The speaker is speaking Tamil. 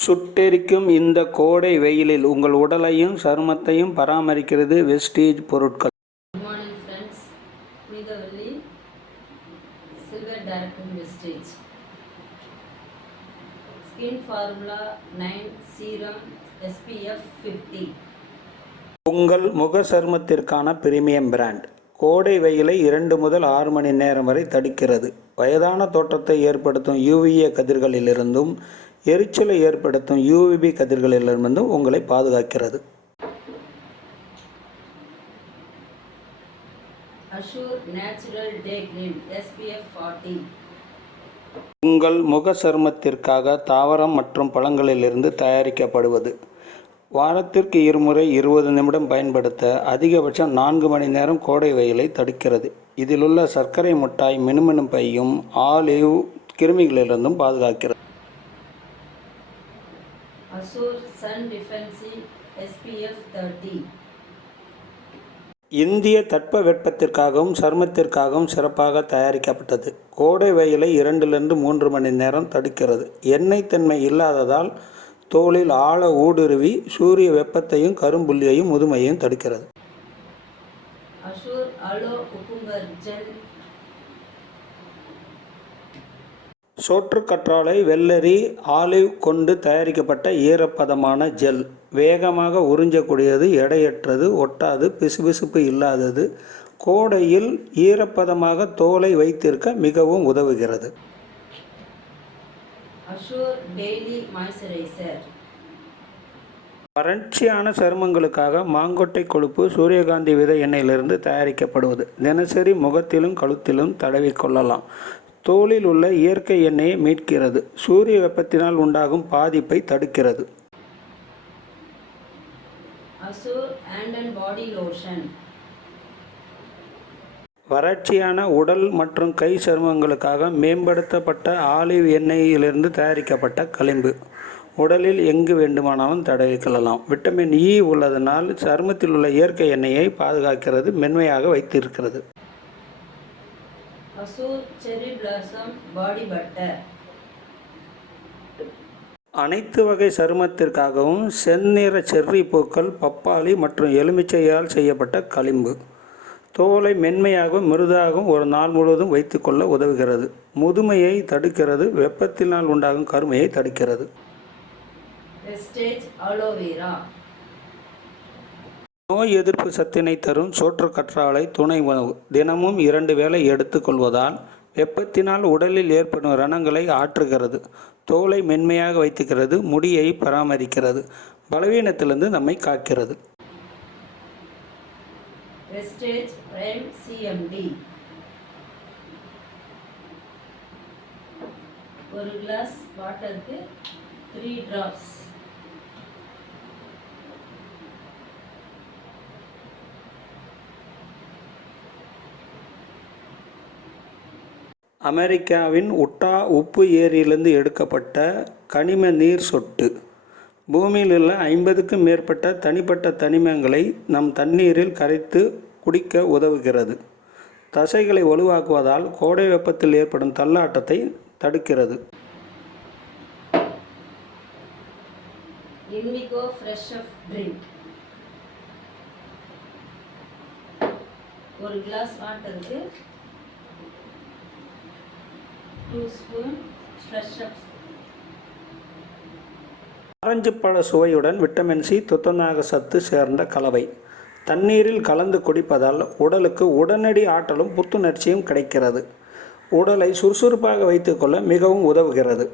சுட்டெரிக்கும் இந்த கோடை வெயிலில் உங்கள் உடலையும் சருமத்தையும் பராமரிக்கிறது வெஸ்டீஜ் பொருட்கள். Good morning friends Punithavalli silver directing Vestige skin formula nine serum SPF fifty உங்கள் முக சருமத்திற்கான பிரீமியம் பிராண்ட். கோடை வெயிலை இரண்டு முதல் ஆறு மணி நேரம் வரை தடுக்கிறது. வயதான தோற்றத்தை ஏற்படுத்தும் யூவிஏ கதிர்களிலிருந்தும் எரிச்சலை ஏற்படுத்தும் யூவிபி கதிர்களிலிருந்தும் உங்களை பாதுகாக்கிறது. உங்கள் முக சருமத்திற்காக தாவரம் மற்றும் பழங்களிலிருந்து தயாரிக்கப்படுவது. வாரத்திற்கு இருமுறை இருபது நிமிடம் பயன்படுத்த அதிகபட்சம் நான்கு மணி நேரம் கோடை வெயிலை தடுக்கிறது. இதிலுள்ள சர்க்கரை மிட்டாய் மினுமினுப்பையும் ஆலிவ் கிருமிகளிலிருந்தும் பாதுகாக்கிறது. Assure sun defence SPF thirty இந்திய தட்பவெப்பத்திற்காகவும் சருமத்திற்காகவும் சிறப்பாக தயாரிக்கப்பட்டது. கோடை வெயிலை இரண்டிலிருந்து மூன்று மணி நேரம் தடுக்கிறது. எண்ணெய் தன்மை இல்லாததால் தோலில் ஆழ ஊடுருவி சூரிய வெப்பத்தையும் கரும்புள்ளியையும் முதுமையையும் தடுக்கிறது. அஷூர் அலோ குக்கும்பர் ஜெல் சோற்றுக்கற்றாழை வெள்ளரி ஆலிவ் கொண்டு தயாரிக்கப்பட்ட ஈரப்பதமான ஜெல். வேகமாக உறிஞ்சக்கூடியது எடையற்றது ஒட்டாது பிசுபிசுப்பு இல்லாதது. கோடையில் ஈரப்பதமாக தோலை வைத்திருக்க மிகவும் உதவுகிறது. வறட்சியான சருமங்களுக்காக மாங்கொட்டை கொழுப்பு சூரியகாந்தி விதை எண்ணெயிலிருந்து தயாரிக்கப்படுவது. தினசரி முகத்திலும் கழுத்திலும் தடவி கொள்ளலாம். தோலில் உள்ள இயற்கை எண்ணெயை மீட்கிறது. சூரிய வெப்பத்தினால் உண்டாகும் பாதிப்பை தடுக்கிறது. வறட்சியான உடல் மற்றும் கை சருமங்களுக்காக மேம்படுத்தப்பட்ட ஆலிவ் எண்ணெயிலிருந்து தயாரிக்கப்பட்ட களிம்பு. உடலில் எங்கு வேண்டுமானாலும் தடவிக்கொள்ளலாம் விட்டமின் இ உள்ளதனால் சருமத்தில் உள்ள இயற்கை எண்ணெயை பாதுகாக்கிறது மென்மையாக வைத்திருக்கிறது. அசூர் செரி பிளாசம் பாடி பட்டர். அனைத்து வகை சருமத்திற்காகவும் செந்நிற செர்ரி பூக்கள் பப்பாளி மற்றும் எலுமிச்சையால் செய்யப்பட்ட களிம்பு. தோலை மென்மையாகவும் மிருதாகவும் ஒரு நாள் முழுவதும் வைத்துக்கொள்ள உதவுகிறது. முதுமையை தடுக்கிறது வெப்பத்தினால் உண்டாகும் கருமையை தடுக்கிறது. நோய் எதிர்ப்பு சத்தினை தரும் சோற்றுக்கற்றாழை துணை உணவு. தினமும் இரண்டு வேளை எடுத்துக்கொள்வதால் வெப்பத்தினால் உடலில் ஏற்படும் ரணங்களை ஆற்றுகிறது. தோலை மென்மையாக வைத்துக்கிறது முடியை பராமரிக்கிறது. பலவீனத்திலிருந்து நம்மை காக்கிறது. வெஸ்டேஜ் பிரைம் சிஎம்டி ஒரு கிளாஸ் வாட்டருக்கு த்ரீ ட்ராப்ஸ் அமெரிக்காவின் உட்டா உப்பு ஏரியிலிருந்து எடுக்கப்பட்ட கனிம நீர் சொட்டு. பூமியில் உள்ள ஐம்பதுக்கும் மேற்பட்ட தனிப்பட்ட தனிமங்களை நம் தண்ணீரில் கரைத்து குடிக்க உதவுகிறது. தசைகளை வலுவாக்குவதால் கோடை வெப்பத்தில் ஏற்படும் தள்ளாட்டத்தை தடுக்கிறது. Indigo fresh up drink. ஒரு கிளாஸ் வாட்டருக்கு ஆரஞ்சு பழ சுவையுடன் விட்டமின் சி துத்தநாக சத்து சேர்ந்த கலவை. தண்ணீரில் கலந்து குடிப்பதால் உடலுக்கு உடனடி ஆற்றலும் புத்துணர்ச்சியும் கிடைக்கிறது. உடலை சுறுசுறுப்பாக வைத்துக்கொள்ள மிகவும் உதவுகிறது.